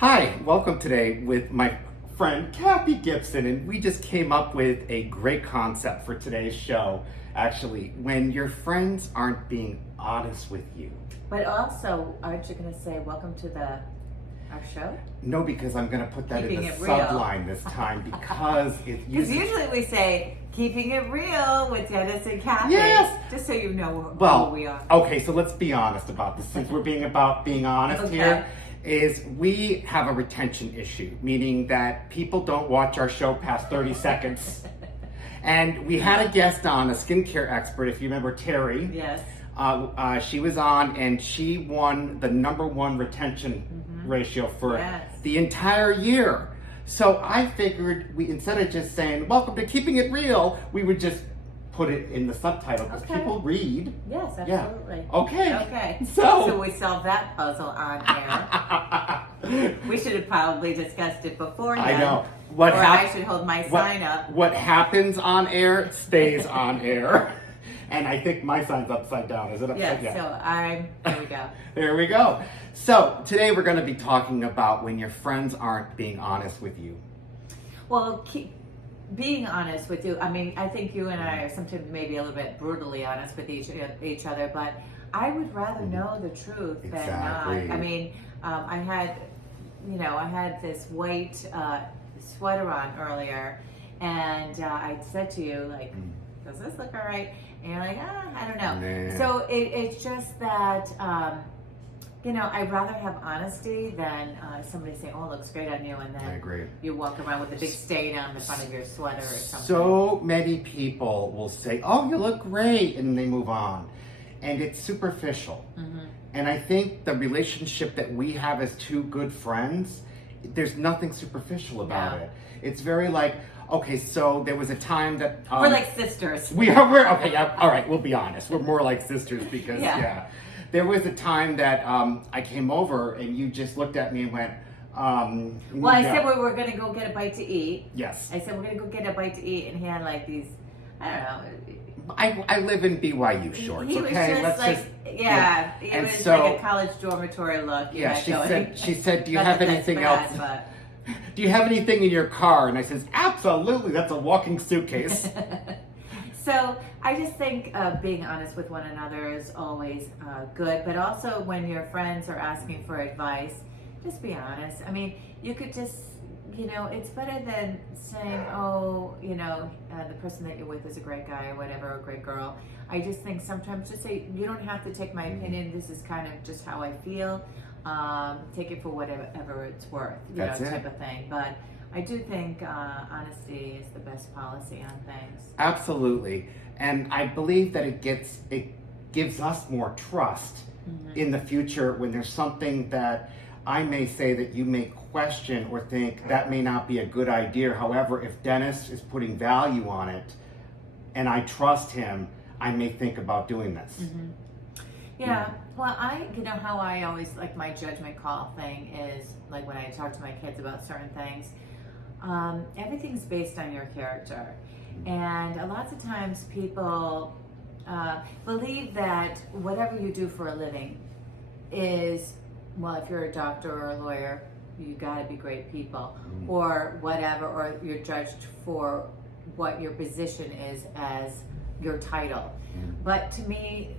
Hi, welcome today with my friend Kathy Gibson, and we just came up with a great concept for today's show. Actually, when your friends aren't being honest with you. But also, aren't you going to say welcome to our show? No, because I'm going to put that Keeping in the it real. subline this time because it Because uses... usually we say keeping it real with Dennis and Kathy. Yes. Just so you know Well, who we are. okay, so let's be honest about this. Since we're being about being honest Okay. here, is we have a retention issue, meaning that people don't watch our show past 30 seconds. And we had a guest on, a skincare expert, if you remember Terry. Yes. She was on and she won the #1 retention ratio for the entire year. So I figured we, instead of just saying, welcome to Keeping It Real, we would just put it in the subtitle because people read. Yes, absolutely. Yeah. Okay. Okay. So we solved that puzzle on air. We should have probably discussed it beforehand. I know. I should hold my sign up. What happens on air stays on air. And I think my sign's upside down. Is it upside down? Yes, so there we go. There we go. So today we're going to be talking about when your friends aren't being honest with you. Well, being honest with you, I mean, I think you and I are sometimes maybe a little bit brutally honest with each other, but I would rather know the truth than not. I mean, I had this white sweater on earlier, and I said to you, like, does this look all right? And you're like, I don't know. Nah. So it's just that, I'd rather have honesty than somebody saying, oh, it looks great on you, and then I agree. you walk around with a big stain on the front of your sweater or something. So many people will say, oh, you look great, and they move on. And it's superficial. And I think the relationship that we have as two good friends, there's nothing superficial about it. It's very like, okay, so there was a time that... we're like sisters. We're okay, yeah, all right, we'll be honest. We're more like sisters because, there was a time that I came over and you just looked at me and went, well, I said we were going to go get a bite to eat. Yes. I said we're going to go get a bite to eat, and he had like these, I don't know. I live in BYU shorts, he okay? was just like, it was so, like a college dormitory look. She said, do you have anything else? Do you have anything in your car? And I says, absolutely, that's a walking suitcase. So I just think being honest with one another is always good, but also when your friends are asking for advice, just be honest. I mean, you could just, it's better than saying, oh, the person that you're with is a great guy or whatever, or a great girl. I just think sometimes just say, you don't have to take my opinion. This is kind of just how I feel. Take it for whatever it's worth, type of thing. But I do think honesty is the best policy on things. Absolutely. And I believe that it gives us more trust in the future when there's something that I may say that you may question or think that may not be a good idea. However, if Dennis is putting value on it and I trust him, I may think about doing this. Yeah, well, how I always, like, my judgment call thing is, like, when I talk to my kids about certain things, everything's based on your character. And a lot of times people believe that whatever you do for a living is, well, if you're a doctor or a lawyer, you gotta be great people, or whatever, or you're judged for what your position is as your title. But to me,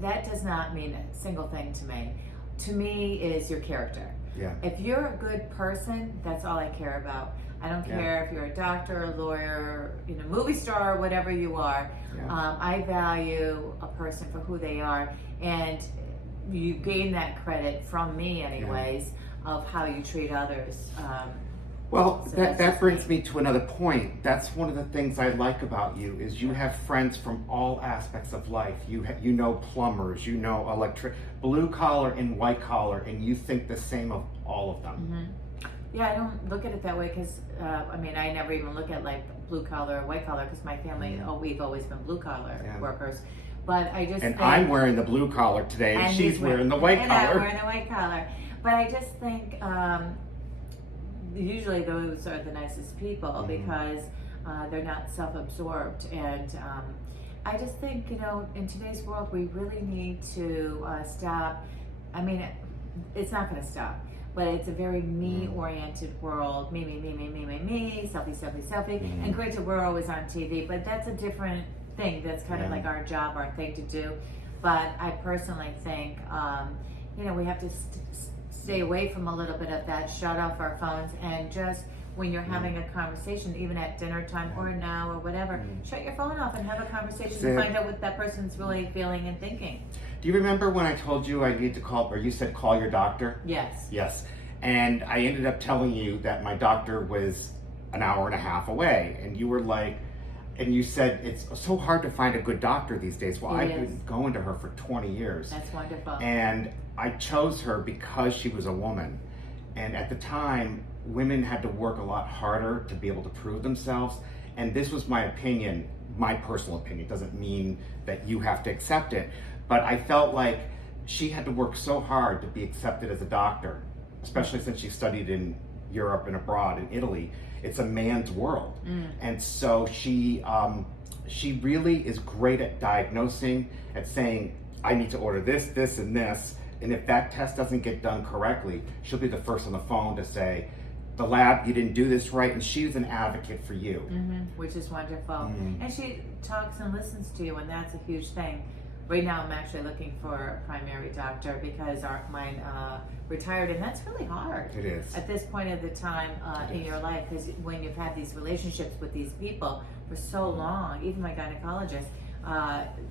that does not mean a single thing to me. To me is your character. Yeah. If you're a good person, that's all I care about. I don't care if you're a doctor, a lawyer, movie star, or whatever you are. I value a person for who they are, and you gain that credit from me anyways of how you treat others. Well, so that brings me to another point. That's one of the things I like about you is you have friends from all aspects of life. You know plumbers, blue collar and white collar, and you think the same of all of them. Yeah, I don't look at it that way because, I never even look at like blue collar or white collar because my family, we've always been blue collar workers. But I just think, I'm wearing the blue collar today, and she's wearing the white collar. I'm wearing the white collar. But I just think usually those are the nicest people because they're not self-absorbed. And I just think, in today's world, we really need to stop. I mean, it's not going to stop. but it's a very me-oriented world. Me, selfie. And granted, we're always on TV, but that's a different thing. That's kind of like our job, our thing to do. But I personally think, we have to stay away from a little bit of that, shut off our phones, and just when you're having a conversation, even at dinner time or now or whatever, shut your phone off and have a conversation and find out what that person's really feeling and thinking. Do you remember when I told you I need to call, or you said call your doctor? Yes. Yes. And I ended up telling you that my doctor was an hour and a half away. And you were like, and you said, it's so hard to find a good doctor these days. Well, I've been going to her for 20 years. That's wonderful. And I chose her because she was a woman. And at the time, women had to work a lot harder to be able to prove themselves. And this was my opinion, my personal opinion. It doesn't mean that you have to accept it. But I felt like she had to work so hard to be accepted as a doctor, especially since she studied in Europe and abroad in Italy. It's a man's world. And so she really is great at diagnosing, at saying, I need to order this, this, and this. And if that test doesn't get done correctly, she'll be the first on the phone to say, the lab, you didn't do this right. And she's an advocate for you. Which is wonderful. And she talks and listens to you, and that's a huge thing. Right now, I'm actually looking for a primary doctor because mine retired, and that's really hard. It is. At this point of the time in your life, because when you've had these relationships with these people for so long, even my gynecologist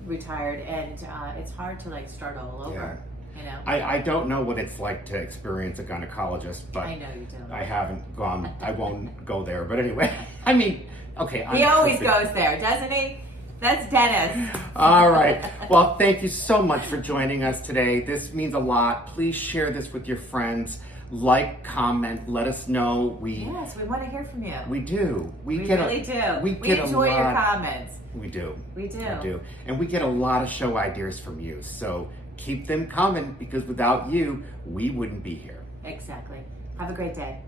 retired, and it's hard to start all over. I don't know what it's like to experience a gynecologist, but I know you don't. I haven't gone. I won't go there. But anyway, I mean, okay. He always goes there, doesn't he? That's Dennis. All right. Well, thank you so much for joining us today. This means a lot. Please share this with your friends. Like, comment, let us know. Yes, we want to hear from you. We do. We really do. We enjoy your comments. We do. We do. We do. And we get a lot of show ideas from you. So keep them coming, because without you, we wouldn't be here. Exactly. Have a great day.